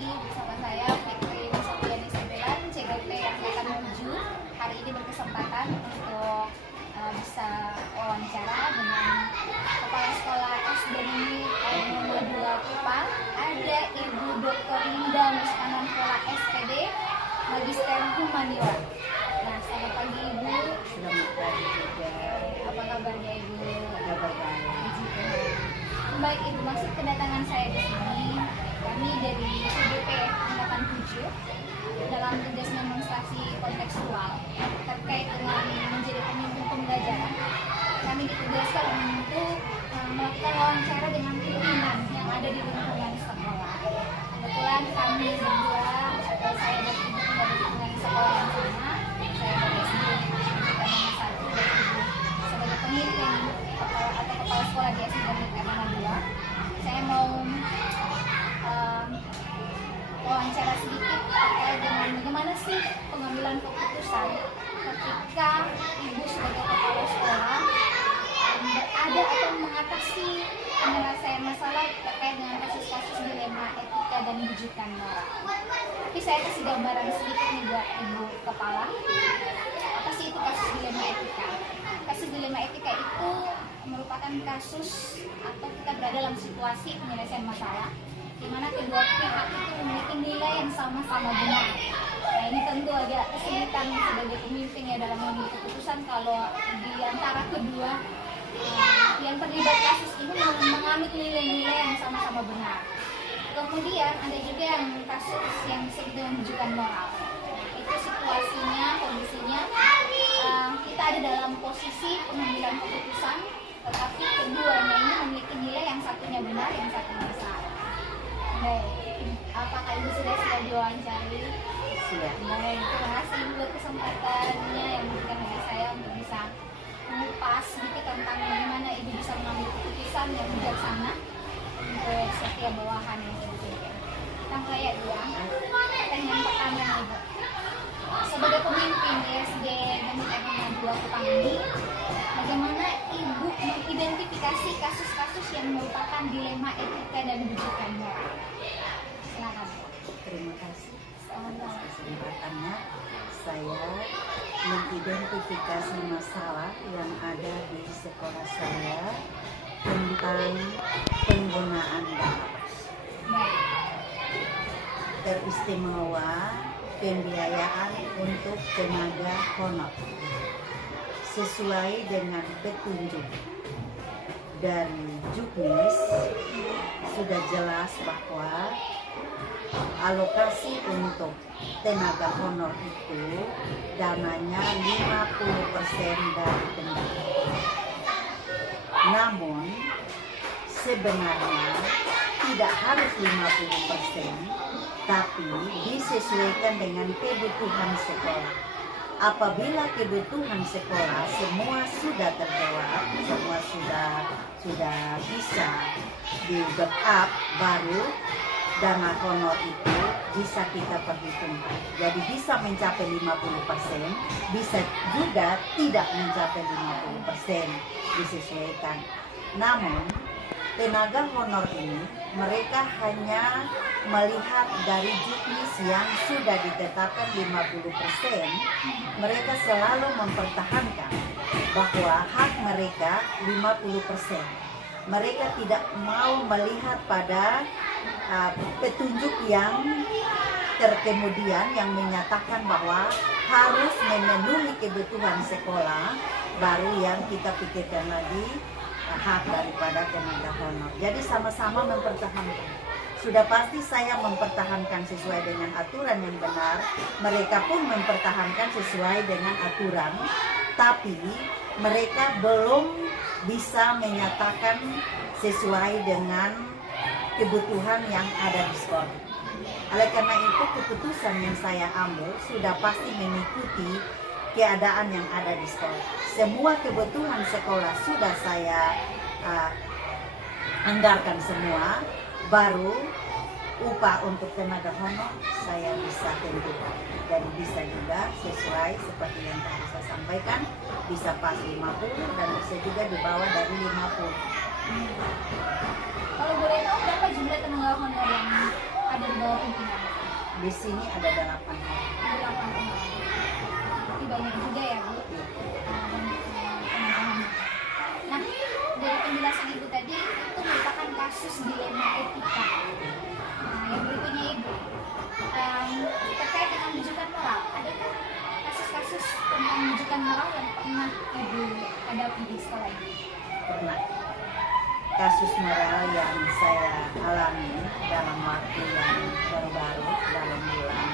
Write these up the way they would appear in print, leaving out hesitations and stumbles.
lagi bersama saya Fitri Sofiani Sembilan CGP yang akan menuju. Hari ini berkesempatan untuk bisa wawancara dengan Kepala Sekolah SD Negeri nomor 2 Kupang. Ada Ibu Dr. Linda Muskananpola SPD, Magister Humaniora. Nah, selamat pagi Ibu. Selamat pagi juga. Apa kabarnya Ibu? Kabar baik. Puji Tuhan. Baik Ibu, maksud kedatangan saya di sini, kami dari CGP Angkatan 7 dalam tugas demonstrasi kontekstual terkait dengan menjadi pemimpin pembelajaran. Kami ditugaskan untuk melakukan wawancara dengan pimpinan yang ada di lingkungan sekolah. Kebetulan kami berdua, saya dan Ibu tinggal di lingkungan sekolah yang sama. Saya dari SD Negeri 1 dan Ibu sebagai pemimpin atau kepala sekolah di SD Negeri 2. Saya mau wawancara sedikit terkait dengan bagaimana sih pengambilan keputusan ketika Ibu sebagai kepala sekolah berada atau mengatasi penyelesaian masalah terkait dengan kasus-kasus dilema etika dan wujudan moral. Tapi saya kasih gambaran sedikit nih buat Ibu Kepala. Apa sih itu kasus dilema etika? Kasus dilema etika itu merupakan kasus atau kita berada dalam situasi penyelesaian masalah di mana kedua pihak itu memiliki nilai yang sama-sama benar. Nah, ini tentu agak kesulitan sebagai pemimpin ya dalam mengambil keputusan kalau di antara kedua yang terlibat kasus ini menganut nilai-nilai yang sama-sama benar. Kemudian ada juga yang kasus yang disebut dengan wujudan moral. Itu situasinya, kondisinya kita ada dalam posisi pengambilan keputusan, tetapi keduanya ini memiliki nilai yang satunya benar, yang satunya salah. Baik, apakah Ibu sudah siap diwawancari? Siap. Baik, terima kasih Ibu buat kesempatannya yang memberikan bagi saya untuk bisa mengupas sedikit tentang bagaimana Ibu bisa mengambil keputusan yang bijaksana untuk setiap bawahan yang Ibu pimpin. Kayak pertanyaan pertama Ibu. Sebagai pemimpin di SD Negeri 2 Kupang ini, bagaimana Ibu mengidentifikasi kasus-kasus yang merupakan dilema etika dan wujudan moral? Silakan. Terima kasih Sama-sama. atas kesempatannya. Saya mengidentifikasi masalah yang ada di sekolah saya tentang penggunaan bansos. Teristimewa pembiayaan untuk tenaga honor sesuai dengan petunjuk dari Juknis. Sudah jelas bahwa alokasi untuk tenaga honor itu dananya 50% dari pendapatan. Namun sebenarnya tidak harus 50%, tapi disesuaikan dengan kebutuhan sekolah. Apabila kebutuhan sekolah semua sudah terjawab, semua sudah bisa di backup, baru dana honor itu bisa kita perhitungkan. Jadi bisa mencapai 50%, bisa juga tidak mencapai 50%, disesuaikan. Namun tenaga honor ini mereka hanya melihat dari juknis yang sudah ditetapkan 50%. Mereka selalu mempertahankan bahwa hak mereka 50%. Mereka tidak mau melihat pada petunjuk yang terkemudian yang menyatakan bahwa harus memenuhi kebutuhan sekolah, baru yang kita pikirkan lagi hak daripada tenaga honor. Jadi sama-sama mempertahankan. Sudah pasti saya mempertahankan sesuai dengan aturan yang benar, mereka pun mempertahankan sesuai dengan aturan, tapi mereka belum bisa menyatakan sesuai dengan kebutuhan yang ada di sekolah. Oleh karena itu keputusan yang saya ambil sudah pasti mengikuti keadaan yang ada di sekolah. Semua kebutuhan sekolah sudah saya anggarkan semua, baru upah untuk tenaga honor saya bisa tentukan. Jadi bisa juga sesuai seperti yang tadi saya sampaikan, bisa pas 50 dan bisa juga di bawah dari 50. Kalau boleh tahu berapa jumlah tenaga honor yang ada di bawah pimpinan? Di sini ada 8 orang. 8 orang. Tapi banyak juga ya Bu teman-teman. Nah, dari penjelasan Ibu tadi itu merupakan kasus dilema etika. Nah, yang berikutnya Ibu, terkait dengan rujukan moral, adakah kasus-kasus tentang rujukan moral yang pernah Ibu hadapi di sekolah ini? Pernah. Kasus moral yang saya alami dalam waktu yang baru-baru, dalam bulan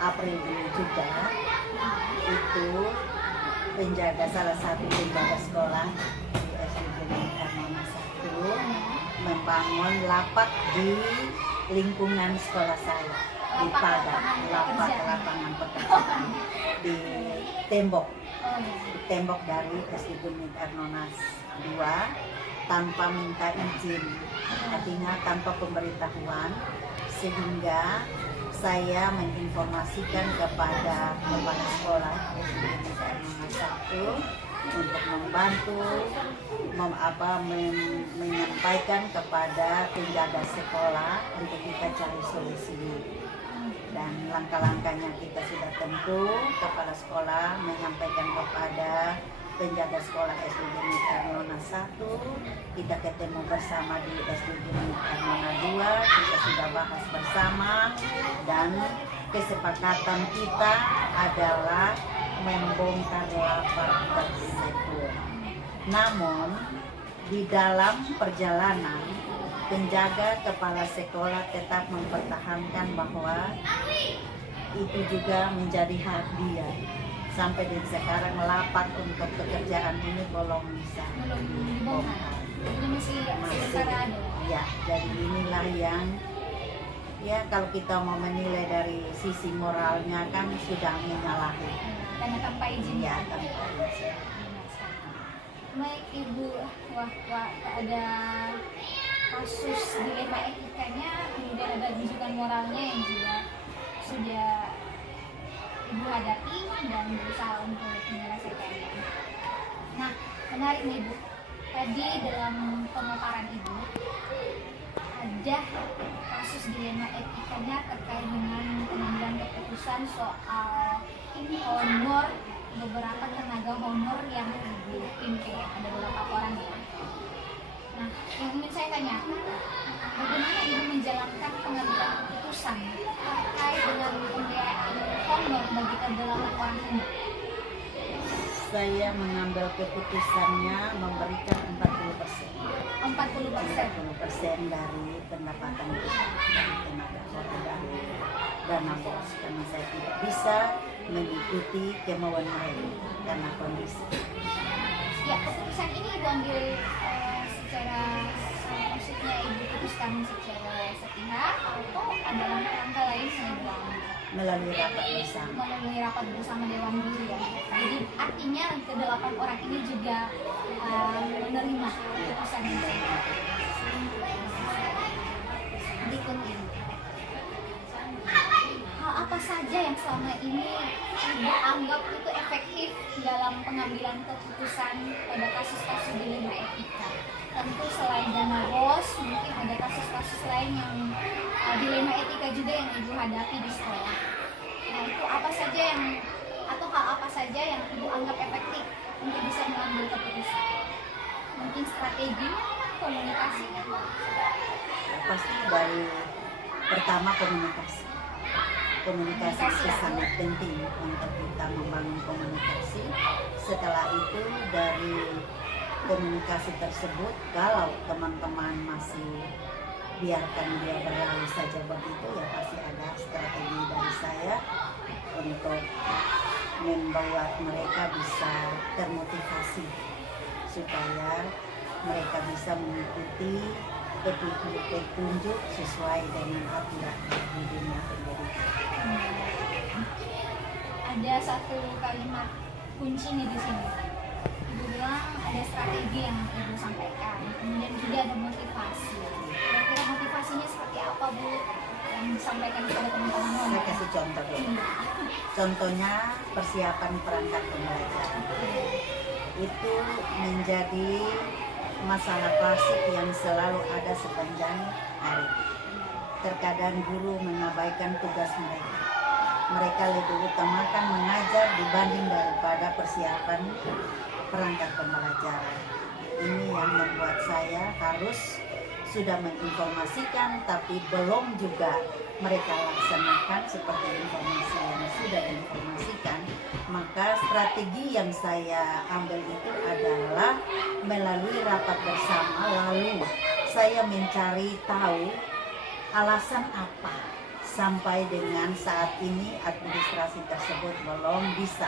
April ini juga, itu salah satu penjaga sekolah di SD Negeri Karmana 1 membangun lapak di lingkungan sekolah saya, di pagar, lapangan pekerjaan di tembok dari SD Negeri Karmana 2 tanpa minta izin, artinya tanpa pemberitahuan, sehingga saya menginformasikan kepada kepala sekolah SD Negeri Karmana 1 untuk membantu menyampaikan kepada penjaga sekolah untuk kita cari solusi. Dan langkah-langkahnya kita sudah tentu, kepala sekolah menyampaikan kepada penjaga sekolah SD Negeri Karmana 1, kita ketemu bersama di SD Negeri Karmana 2, kita sudah bahas bersama, dan kesepakatan kita adalah membongkar lapak tersebut. Namun di dalam perjalanan, penjaga kepala sekolah tetap mempertahankan bahwa itu juga menjadi hak dia. Sampai di sekarang lapak untuk pekerjaan ini belum bisa dibongkar. Ini masih sementara ada. Ya, jadi inilah yang kalau kita mau menilai dari sisi moralnya kan sudah menyalahi. Karena tanpa izin Ya, tanpa izin. Baik Ibu, ada kasus dilema etikanya, kemudian ada rujukan moralnya yang juga sudah Ibu hadapi dan berusaha untuk menyelesaikannya. Nah, menarik nih Ibu. Tadi dalam pemaparan Ibu ada kasus dilema etikanya terkait dengan pengambilan keputusan soal honor beberapa tenaga honor yang Ibu pimpin, ada beberapa orang ya. Nah, yang ingin saya tanyakan, bagaimana Ibu menjalankan pengambilan keputusan terkait dengan pembiayaan honor bagi ke-8 orang ini? Saya mengambil keputusannya memberikan 40%. 40% dari pendapatan kita, dari tenaga honor, dari dana bos, karena saya tidak bisa mengikuti kemauan mereka karena kondisi. Ya, keputusan ini Ibu ambil secara maksudnya Ibu putuskan secara sepihak atau ada langkah-langkah lain yang Ibu ambil? Melalui rapat bersama. Melalui rapat bersama Dewan Guru ya. Jadi artinya ke-8 orang ini juga menerima keputusan ini. Berikut ini. Hal apa saja yang selama ini Ibu anggap itu efektif dalam pengambilan keputusan pada kasus-kasus dilema etika? Tentu selain dana bos, mungkin ada kasus-kasus lain yang dilema etika juga yang Ibu hadapi di sekolah. Nah, itu apa saja yang atau hal apa saja yang Ibu anggap efektif untuk bisa mengambil keputusan? Mungkin strateginya, komunikasinya? Pasti dari pertama komunikasi. Komunikasi itu sangat penting untuk kita membangun komunikasi. Setelah itu dari komunikasi tersebut, kalau teman-teman masih biarkan dia berlalu saja begitu, ya pasti ada strategi dari saya untuk membuat mereka bisa termotivasi supaya mereka bisa mengikuti petunjuk sesuai dengan aturan di dunia pendidikan. Ada satu kalimat kuncinya di sini. Ibu bilang ada strategi yang Ibu sampaikan, kemudian juga ada motivasi. Kira-kira motivasinya seperti apa Bu yang disampaikan kepada teman-teman? Saya kasih contoh dulu. Contohnya persiapan perangkat pembelajaran. Itu menjadi masalah klasik yang selalu ada sepanjang hari. terkadang guru mengabaikan tugas mereka. Mereka lebih utamakan mengajar dibanding daripada persiapan perangkat pembelajaran. Ini yang membuat saya harus sudah menginformasikan, tapi belum juga mereka laksanakan seperti informasi yang sudah diinformasikan. Maka strategi yang saya ambil itu adalah melalui rapat bersama, lalu saya mencari tahu alasan apa sampai dengan saat ini administrasi tersebut belum bisa.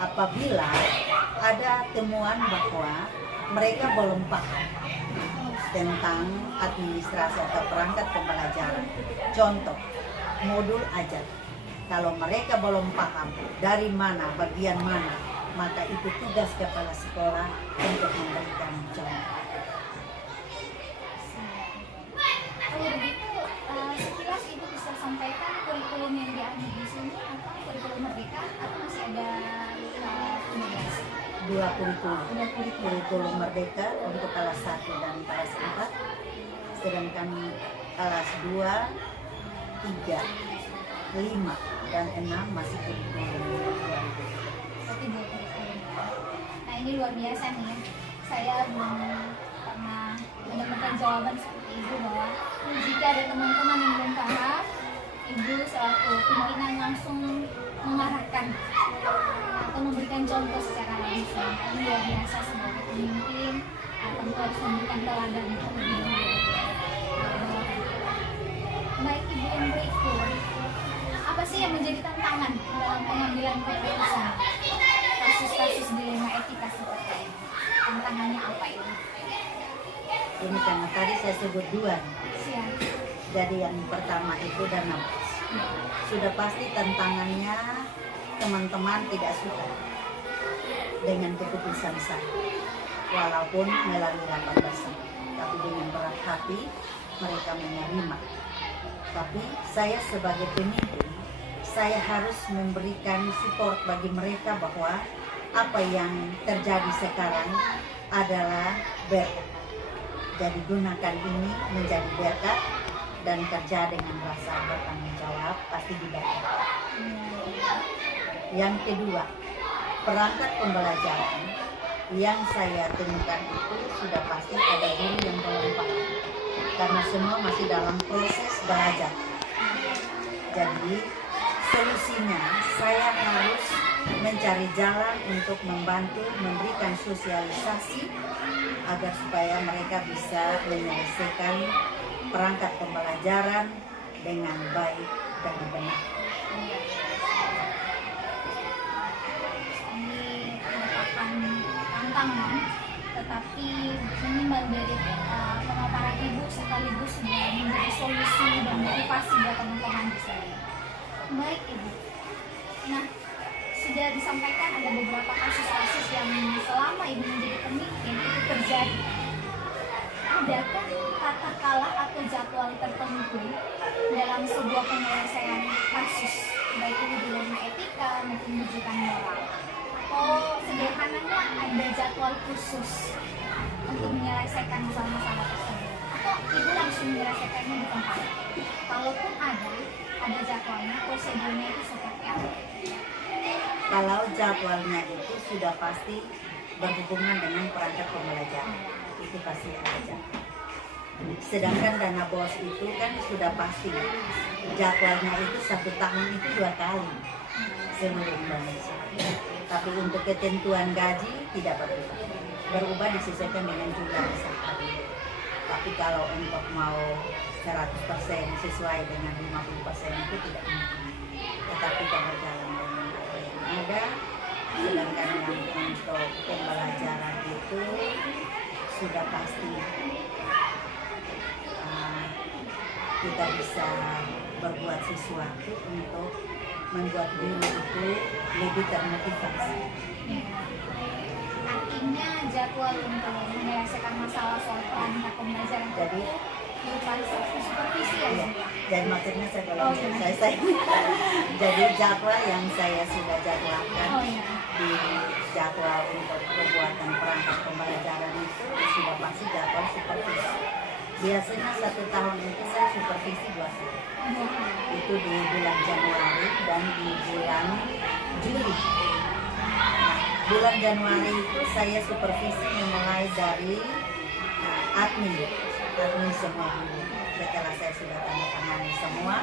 Apabila ada temuan bahwa mereka belum paham tentang administrasi atau perangkat pembelajaran, contoh modul ajar, kalau mereka belum paham dari mana, bagian mana, maka itu tugas kepala sekolah untuk memberikan contoh. Kalau begitu, sekilas Ibu bisa sampaikan kurikulum yang diambil di sini apa kurikulum Merdeka atau masih ada penugas? Dua kurikulum Merdeka untuk kelas 1 dan kelas 4, sedangkan kelas 2, 3, 5, dan 6 masih kurikulum 2020. Berarti 2 kurikulum. Nah ini luar biasa nih ya. Saya belum pernah mendapatkan jawaban seperti Ibu bahwa jika ada teman-teman yang belum paham, Ibu selaku pimpinan langsung mengarahkan atau memberikan contoh secara langsung. Ini luar biasa sebagai pemimpin, tentu harus memberikan teladan terlebih dahulu. Baik Ibu, yang berikut, apa sih yang menjadi tantangan dalam pengambilan keputusan kasus-kasus dilema etika seperti ini? Tantangannya apa Ibu? Ini karena tadi saya sebut dua. Siap. Jadi yang pertama itu dana bos. Sudah pasti tantangannya teman-teman tidak suka dengan keputusan saya, walaupun melalui rapat bersama, tapi dengan berat hati mereka menerima. Tapi saya sebagai pemimpin, saya harus memberikan support bagi mereka bahwa apa yang terjadi sekarang adalah berkat. Jadi gunakan ini menjadi berkat dan kerja dengan rasa bertanggung jawab pasti didapat. Yang kedua, perangkat pembelajaran yang saya temukan itu sudah pasti ada guru yang belum paham karena semua masih dalam proses belajar. Jadi solusinya saya harus mencari jalan untuk membantu memberikan sosialisasi agar supaya mereka bisa menyelesaikan perangkat pembelajaran dengan baik dan benar. Ini merupakan tantangan, tetapi minimal dari pemaparan Ibu sekaligus sudah menjadi solusi dan motivasi buat teman-teman di sini. Baik Ibu. Nah, sudah disampaikan ada beberapa kasus-kasus yang selama Ibu menjadi pemimpin itu terjadi. Adakah tata kalah atau jadwal tertentu dalam sebuah penyelesaian kasus, baik itu dilema etika maupun rujukan moral? Atau sederhananya ada jadwal khusus untuk menyelesaikan masalah-masalah tersebut? Atau Ibu langsung menyelesaikannya di tempat? Kalaupun ada jadwalnya, prosedurnya itu seperti apa? Kalau jadwalnya itu sudah pasti berhubungan dengan perangkat pembelajaran, itu pasti ada. Sedangkan dana bos itu kan sudah pasti jadwalnya itu 1 tahun itu 2 kali seluruh Indonesia. Tapi untuk ketentuan gaji tidak berubah disesuaikan dengan jumlah peserta. Tapi kalau untuk mau 100% sesuai dengan 50% itu tidak mungkin. Tetapi kalau jalan dengan apa yang ada, sedangkan yang untuk pembelajaran itu sudah pasti kita bisa berbuat sesuatu untuk membuat guru itu lebih termotivasi. Artinya jadwal untuk menyelesaikan masalah soal perangkat pembelajaran Jadi berupa supervisi ya? iya, dan maksudnya saya belum selesai. Jadi jadwal yang saya sudah jadwalkan di jadwal untuk pembuatan perangkat pembelajaran itu sudah pasti jadwal supervisi. Biasanya 1 tahun itu saya supervisi 2 kali. Itu di bulan Januari dan di bulan Juli. Nah, bulan Januari itu saya supervisi mulai dari admin semua dulu. Setelah saya sudah tanda tangani semua,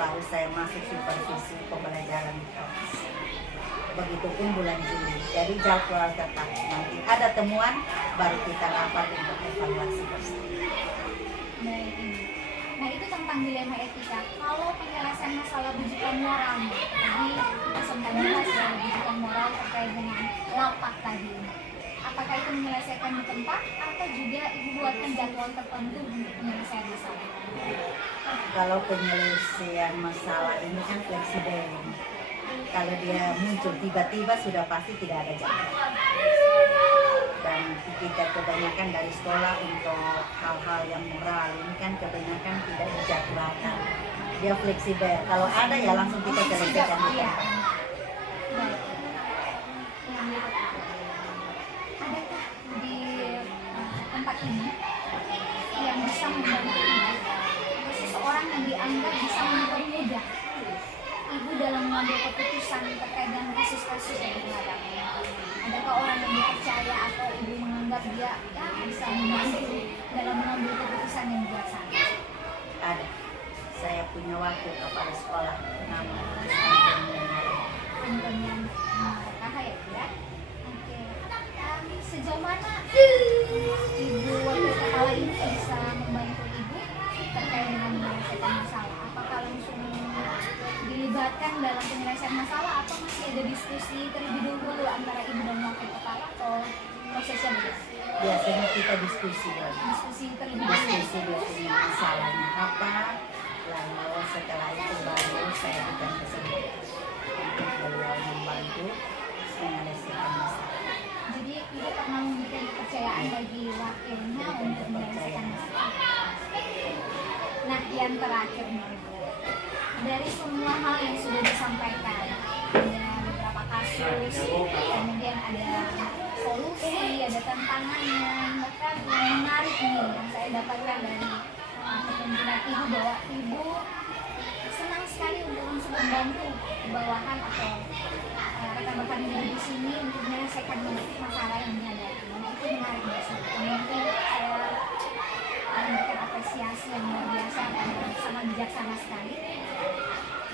baru saya masuk supervisi pembelajaran di kelas. Begitupun bulan Juli. Jadi jadwal tetap. Nanti ada temuan, baru kita rapat untuk evaluasi bersama. Baik. Nah, itu tentang dilema etika. Kalau penyelesaian masalah bujukan moral, tadi kita sempat bahas ya bujukan moral terkait dengan lapak tadi. Apakah itu menyelesaikan di tempat atau juga ibu buatkan jadwal tertentu untuk penyelesaian masalah? Kalau penyelesaian masalah ini kan fleksibel. Kalau dia muncul tiba-tiba sudah pasti tidak ada jadwal. Dan kita kebanyakan dari sekolah untuk hal-hal yang moral ini kan kebanyakan tidak dijadwalkan. Dia fleksibel. Kalau ada ya langsung kita selesaikan di Iya. tempat. Baik. Adakah di tempat ini yang bisa membantu ibu, seseorang yang dianggap bisa mempermudah ibu dalam mengambil keputusan terkait dengan kasus-kasus yang dihadapi? Adakah orang yang dipercaya atau ibu menganggap dia bisa membantu dalam mengambil keputusan yang bijaksana? Ada. Saya punya wakil kepala sekolah nama Antonia Rakaha ya, Bu, ya? Oke. Sejauh mana ibu wakil kepala ini bisa membantu ibu terkait dengan menyelesaikan masalah? Apakah langsung dilibatkan dalam penyelesaian masalah atau masih ada diskusi terlebih dahulu antara ibu dan wakil kepala atau prosesnya berbeda? biasanya kita diskusi dulu. Diskusi terlebih dahulu. Diskusi dia punya masalahnya apa, lalu setelah itu baru saya berikan kesempatan untuk beliau membantu menyelesaikan masalah. Jadi ibu pernah memberikan kepercayaan bagi wakilnya untuk menyelesaikan masalah. Nah, yang terakhir nih, Ibu. Dari semua hal yang sudah disampaikan, ada beberapa kasus, kemudian ada solusi, ada tantangannya, bahkan yang menarik nih yang saya dapatkan dari kepemimpinan ibu, bahwa ibu senang sekali untuk langsung membantu bawahan atau rekan-rekan ibu di sini untuk menyelesaikan masalah yang dihadapi. Nah, itu menarik banget. Mungkin saya memberikan apresiasi yang luar biasa dan sangat bijaksana sekali.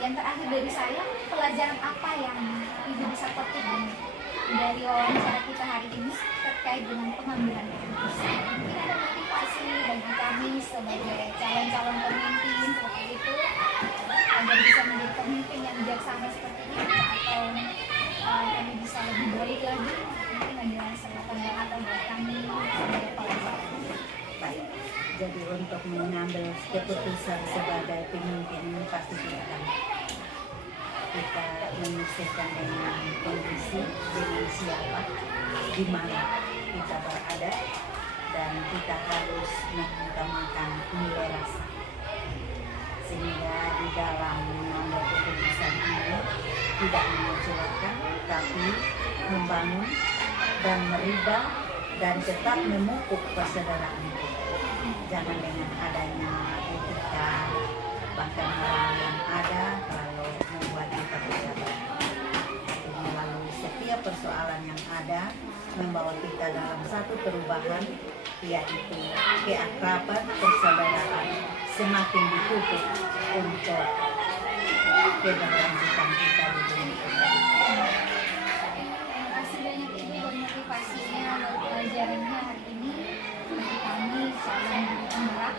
Yang terakhir dari saya, pelajaran apa yang ibu bisa petik dari wawancara kita hari ini terkait dengan pengambilan keputusan? Mungkin ada motivasi bagi kami sebagai calon-calon pemimpin seperti itu agar bisa menjadi pemimpin yang bijaksana seperti ini, atau kami bisa lebih baik lagi. Mungkin ada sepengetahuan atau buat kami sebagai pelajar. Baik, jadi untuk mengambil keputusan sebagai pemimpin ini pasti tidak gampang. Kita menyesuaikan dengan kondisi, dengan siapa, di mana kita berada, dan kita harus mengutamakan nilai rasa. Sehingga di dalam mengambil keputusan ini tidak mengecewakan, tapi membangun dan merubah dan tetap memupuk persaudaraan kita. Jangan dengan adanya etika bahkan hal yang ada lalu membuat kita bersabar. Melalui setiap persoalan yang ada membawa kita dalam satu perubahan, yaitu keakraban, persaudaraan semakin dipupuk untuk keberlanjutan kita di dunia. Terima kasih banyak Ibu buat motivasinya, buat pelajarannya hari ini. Bagi kami calon penggerak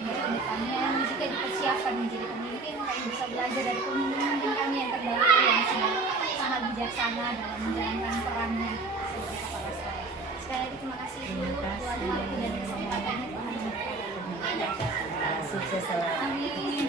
dari kedepannya, jika dipersiapkan menjadi pemimpin, kami bisa belajar dari pemimpin kami yang terdahulu yang sudah sangat bijaksana dalam menjalankan perannya sebagai kepala sekolah. Sekali lagi terima kasih Ibu buat waktu dan kesempatannya. Tuhan memberkati. Sukses selalu. Amin.